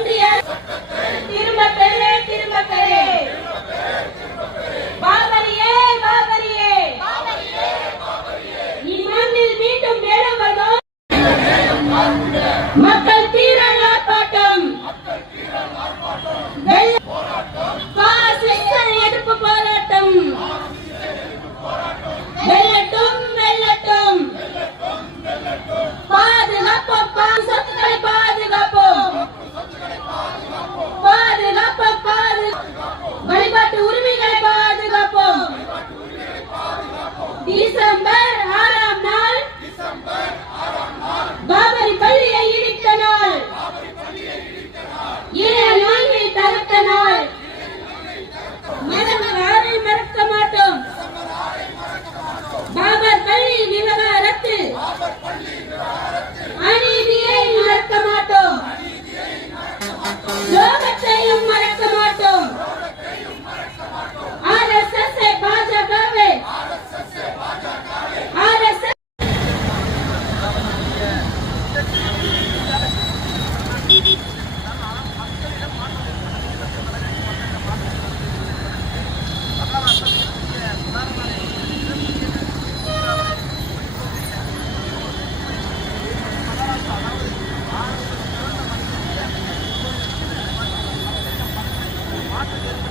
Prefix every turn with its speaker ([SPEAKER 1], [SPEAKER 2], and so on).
[SPEAKER 1] ஒன்றிய திரும்ப பாபரியே பாபரியே. இம்மண்ணில் மீண்டும் மேலும் மக்கள் தீரன் ஆர்ப்பாட்டம். போராட்டம் விவகாரத்தில்
[SPEAKER 2] Rock.